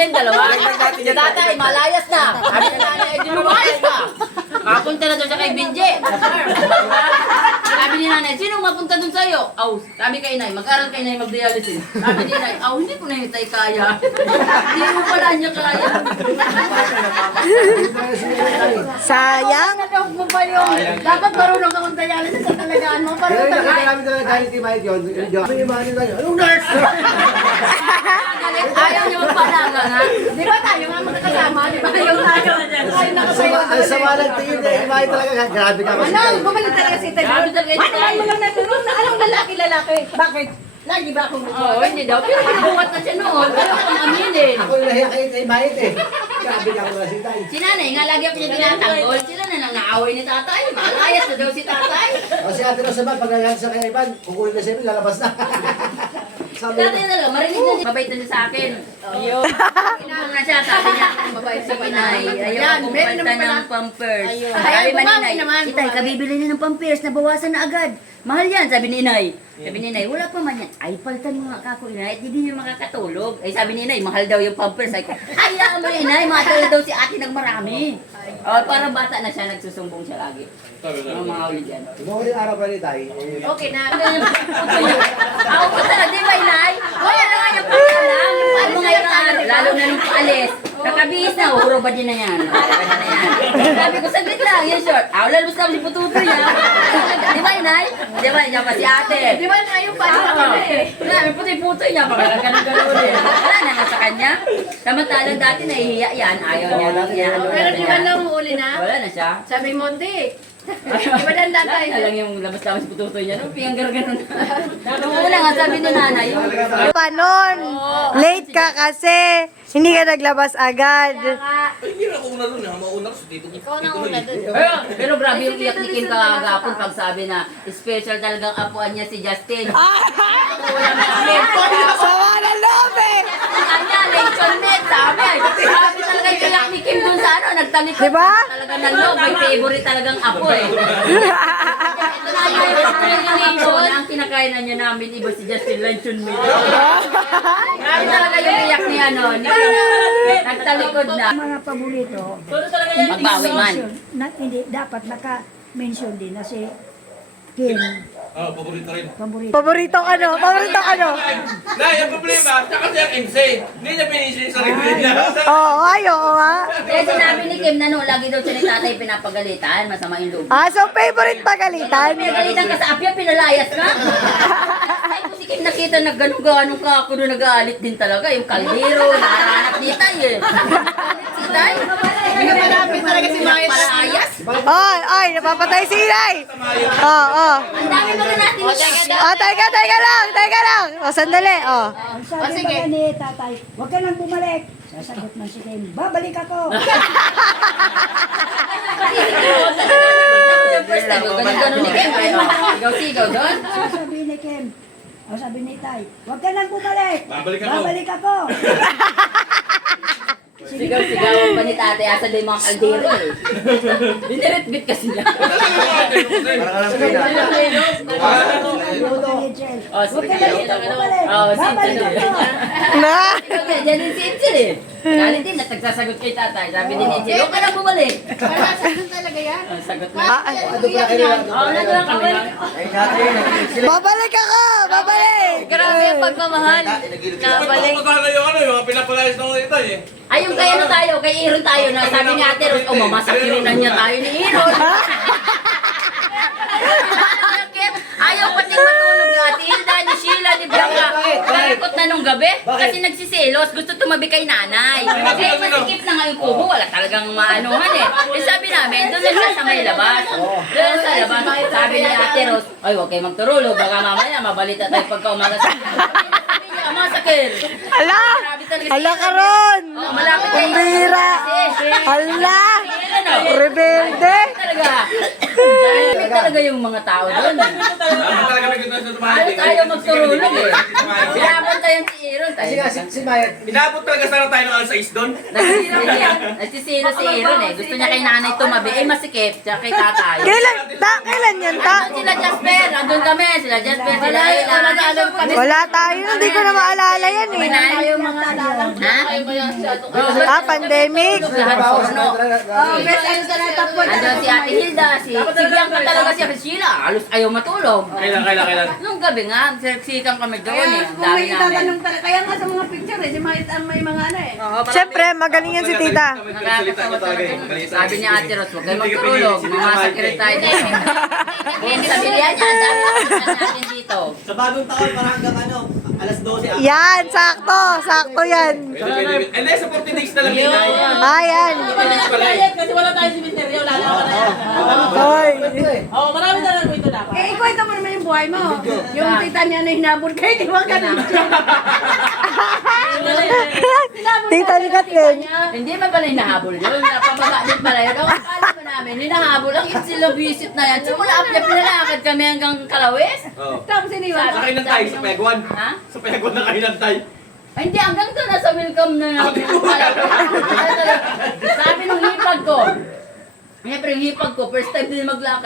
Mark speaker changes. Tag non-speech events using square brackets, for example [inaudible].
Speaker 1: kayong dalawa. Si tatay, malayas na. Sabi na nanay, di lumayas ka. Mapunta na doon siya kay Binje. Sabi ni nanay, sino mapunta doon sa'yo? Aw, sabi kay inay, mag-aral kay inay mag-dialysis. Sabi ni inay, aw, hindi ko na yung tay kaya. [laughs] Hindi mo pala niya kaya.
Speaker 2: Sayang.
Speaker 3: Ano mo ba yun? Dapat marunong ka mag-dialysis sa talagaan mo.
Speaker 4: Pero
Speaker 3: Parang
Speaker 4: yung
Speaker 3: talaga.
Speaker 4: namin talaga dahil di mahit yun. Yung yung mga nila, anong nurse? [laughs]
Speaker 1: Ayaw niya magpalaga nga.
Speaker 3: Di ba tayo nga magkakasama? Di ba tayo tayo? Tayo nakasayo.
Speaker 4: Ang sama ng tingin na yung mahit talaga. Grabe ka.
Speaker 3: Ano? Bumalik talaga si Ted.
Speaker 1: Grabe talaga si.
Speaker 3: Ano mo lang natulog na anong lalaki-lalaki? Bakit? Lagi ba akong
Speaker 1: Oo, hindi daw. Pero pinabungat na siya noon. Pero kung aminin.
Speaker 4: Ako yung nahiya kayo kay mahit eh. Grabe ka ako kasi tayo.
Speaker 1: Si nanay nga lagi ako niya tinatanggol. Sila na lang naaway ni tatay. Malayas na daw si tatay.
Speaker 4: O si ate na sa pag nangyari sa kay Ivan, kukunin na siya, lalabas na. [laughs] Sabi
Speaker 1: Tatay na lang, marinig na. Mabait na sa akin. Ayun. Kung na siya, sabi niya, mabait sa pinay. Ayaw
Speaker 3: Yan,
Speaker 1: akong
Speaker 3: meron
Speaker 1: palta
Speaker 3: naman pala.
Speaker 1: ng pampers.
Speaker 3: Ayun.
Speaker 1: Sabi
Speaker 3: Ayaw,
Speaker 1: man ni
Speaker 3: bumawi
Speaker 1: Inay,
Speaker 3: naman,
Speaker 1: Itay, kabibili niya ng pampers, nabawasan na agad. Mahal yan, sabi ni Inay. Sabi ni Inay, wala pa man yan. Ay, paltan mo nga kako, Inay, at hindi niya makakatulog. Ay, sabi ni Inay, mahal daw yung pampers. Ay, hayaan mo Inay, matulog daw si ate ng marami. Oh, parang bata na siya, nagsusumbong siya lagi. Ang mga ulit yan.
Speaker 4: Noong ulit araw pa rin tayo.
Speaker 3: Okay na. [laughs]
Speaker 1: Ako pa talaga, di ba, Inay? Wala na nga yung pagkalam. Ano nga yung araw, lalo na nung paalis. Nakabihis na, uro ba din na yan? [laughs] Na? Sabi ko, saglit lang, yung short. Ah, wala mo sa si Pututo yan. [laughs] Di ba, Inay? Di ba, yan pa si ate.
Speaker 3: Di ba na yung paano
Speaker 1: Oo.
Speaker 3: kami eh?
Speaker 1: Wala, may puti-puto niya. Baka ganun ganun eh. Wala na nga sa kanya. Samantalang dati nahihiya yan. Ayaw niya. ano
Speaker 3: Pero
Speaker 1: na
Speaker 3: di ba nung uli na?
Speaker 1: Wala na siya.
Speaker 3: Sabi mo, hindi. Di ba dandan tayo?
Speaker 1: na lang yung labas-labas pututoy niya. Nung piyang ganun Nung una nga sabi ni nanay, yung
Speaker 2: Panon. Late ka kasi. Hindi ka naglabas agad.
Speaker 5: Hindi na ako una ha? Mauna ko sa dito.
Speaker 3: Ikaw na una dun.
Speaker 1: pero, grabe yung iyak ni Kim kagapon pag sabi na special talagang apuan niya si Justin.
Speaker 2: Sawa na loob eh.
Speaker 1: Kanya, lechon meat, sabi. Sabi talaga yung iyak ni Kim dun sa ano, nagtalikod.
Speaker 2: Diba?
Speaker 1: Talaga ng loob, may favorite talagang apo eh. [laughs] Ito na yung lechon, ang kinakainan niya namin, iba si Justin lechon meat. Grabe talaga yung iyak ni ano, ni. Nagtalikod na.
Speaker 6: mga paborito,
Speaker 1: Magbawi man.
Speaker 6: na, hindi, dapat naka-mention din na si Kim,
Speaker 5: Oo, Ah, paborito rin.
Speaker 6: paborito.
Speaker 2: Paborito ka no? Paborito ka no?
Speaker 5: Nay, ang problema, tsaka siya MC. Hindi niya pinisip yung sarili niya.
Speaker 2: Oo, ay, oo nga.
Speaker 1: Kaya sinabi ni Kim na no, lagi daw siya ni tatay pinapagalitan, masama yung loob.
Speaker 2: Ah, so favorite pagalitan?
Speaker 1: Pinagalitan ka sa apya, pinalayas ka. [laughs] Ay, kung si Kim nakita na ganun-ganun ka ako doon nag-aalit din talaga. Yung kaldero, nakahanap ni Tay eh. Si Tay?
Speaker 3: Talaga si Mayet.
Speaker 1: Palayas?
Speaker 2: Ay, ay, napapatay si Inay. Oo, oo.
Speaker 1: Ang dami mga natin.
Speaker 2: Ah, teka, teka lang, teka lang. O, sandali, oh.
Speaker 6: Ang sabi
Speaker 3: O, sige.
Speaker 6: ba ni tatay, huwag ka nang bumalik. Sasagot man si Kim, babalik ako. [laughs]
Speaker 1: First time, ganun-ganun ni Kim. Oh, Sigaw-sigaw doon.
Speaker 6: Sabi ni Kim, o sabi ni Tay, huwag ka nang bumalik.
Speaker 5: Babalik ako.
Speaker 6: Babalik ako. [laughs]
Speaker 1: Sigaw-sigaw pa ni tatay. Asa din mga kaldero eh. [laughs] Binirit-bit kasi niya.
Speaker 4: Parang alam ko na.
Speaker 6: Ka.
Speaker 1: Oh, sige.
Speaker 6: ka.
Speaker 1: Oh,
Speaker 6: ako.
Speaker 2: Na?
Speaker 1: Ikaw kaya, dyan din si Itzel eh. Galit din, at nagsasagot kay tatay. Sabi din ni Itzel, huwag ka na bumalik.
Speaker 3: Parang nasa talaga yan.
Speaker 1: Sagot na. Oo, nandun
Speaker 4: sila.
Speaker 2: babalik ako! Babalik!
Speaker 1: Grabe ang pagmamahal.
Speaker 5: Nabalik. Pagkakala yung ano, yung pinapalayas na ulit tayo eh.
Speaker 1: Ay, yung kay ano tayo, kay Aaron tayo na sabi ni Ate Rose, oh, mamasakirinan niya tayo ni Aaron. [laughs] Ayaw pati matulog ni Ate Hilda, ni Sheila, ni Bianca. Nalikot na nung gabi kasi nagsiselos, gusto tumabi kay nanay. Eh, masikip na nga yung kubo, wala talagang maanuhan eh. Eh, sabi namin, doon na siya sa may labas. Doon sa labas, sabi ni Ate Rose, ay, huwag kayo magturulog, baka mamaya mabalita tayo pagka umaga sa Sabi niya, masakir.
Speaker 2: Ala! Ala ka ron!
Speaker 1: Oh, malapit
Speaker 2: Ang bira! Ala!
Speaker 1: Ano? Talaga. Talaga yung mga tao doon.
Speaker 5: Ano talaga may gusto sa tumahay?
Speaker 1: Halos ayaw magturulog eh. Binabantayan si Aaron.
Speaker 4: Kasi nga, si, si Mayat,
Speaker 5: Inabot talaga sana tayo ng alas 6 doon.
Speaker 1: Nagsisilo [laughs] nagsisilo si Aaron eh. Gusto niya kay nanay tumabi. Eh masikip. Tsaka kay tatay. [laughs]
Speaker 2: Kailan, ta, kailan yan, ta?
Speaker 1: Andun sila Jasper. Andun kami. Sila Jasper. Sila Ella.
Speaker 2: Wala tayo, hindi ko na maalala yan eh.
Speaker 1: nanay. Ha?
Speaker 2: Ah, pandemic.
Speaker 1: Lahat
Speaker 4: trabaho sa
Speaker 1: porno.
Speaker 3: Oh, best ano ka na tapos.
Speaker 1: Andun si Ate Hilda. Si, si Bianca talaga siya. Sheila. Halos ayaw matulog.
Speaker 5: Kailan, kailan, kailan?
Speaker 1: Nung gabi nga, siksikan kami doon eh. Ang
Speaker 3: Kung
Speaker 1: dami
Speaker 3: may
Speaker 1: namin.
Speaker 3: itatanong talaga, kaya nga sa mga picture eh, si Mahit ang may mga ano eh.
Speaker 2: Siyempre, magaling yan si tita.
Speaker 1: Nakakatawa talaga. Sabi niya Ate Ros, huwag kayo magtulog. Mga sakit tayo dito. Kung sa bilyan niya, ang dami natin dito.
Speaker 7: Sa bagong taon, parang hanggang ano, alas 12 ah.
Speaker 2: Yan, sakto, sakto yan.
Speaker 5: Hindi, sa 40 days na lang din.
Speaker 2: Ah, yan.
Speaker 3: Kasi wala tayo cemetery, wala na wala yan. Oo, marami na lang ito dapat. Eh, ikwento mo naman yung buhay mo. Yung tita niya na hinabol kayo, di ba ganun?
Speaker 2: Tita ni Kathleen.
Speaker 1: Hindi man pala hinahabol yun. Napababa din pala yun. Ang akala mo namin, hinahabol sila visit na yan. Simula up niya, pinalakad kami hanggang Kalawes.
Speaker 5: Oo.
Speaker 3: Tapos iniwan.
Speaker 5: Sa ng tayo, sa Pegwan.
Speaker 1: Ha?
Speaker 5: Sa Pegwan na kayo ng tayo.
Speaker 1: Ay, hindi, hanggang doon, nasa welcome na namin. Sabi nung hipag ko, Siyempre, hipag ko, first time din maglakad.